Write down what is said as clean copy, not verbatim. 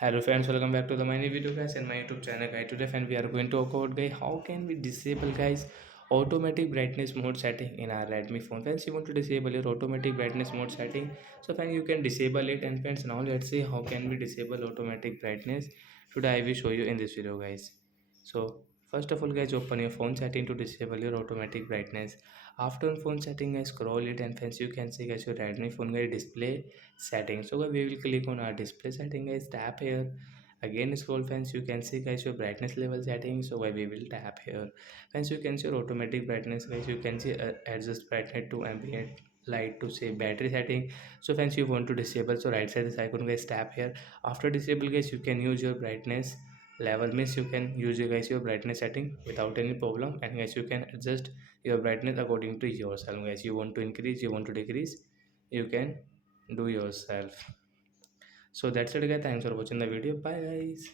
Hello friends, welcome back to the my new video guys and my YouTube channel guys. Today friend we are going to talk about guys how can we disable guys automatic brightness mode setting in our Redmi phone. Friends, you want to disable your automatic brightness mode setting, so friend you can disable it. And friends, now let's see how can we disable automatic brightness. Today I will show you in this video guys. So first of all guys, open your phone setting to disable your automatic brightness. After phone setting guys, scroll it and friends you can see guys your Redmi phone guys display settings. So guys, we will click on our display setting guys, tap here. Again scroll friends, you can see guys your brightness level settings. So guys, we will tap here. Friends, you can see your automatic brightness guys, you can see adjust brightness to ambient light to say battery setting. So friends, you want to disable, so right side this icon guys, tap here. After disable guys, you can use your brightness level, means you can use your guys your brightness setting without any problem. And guys, you can adjust your brightness according to yourself guys. You want to increase, you want to decrease, you can do yourself. So that's it guys, thanks for watching the video, bye guys.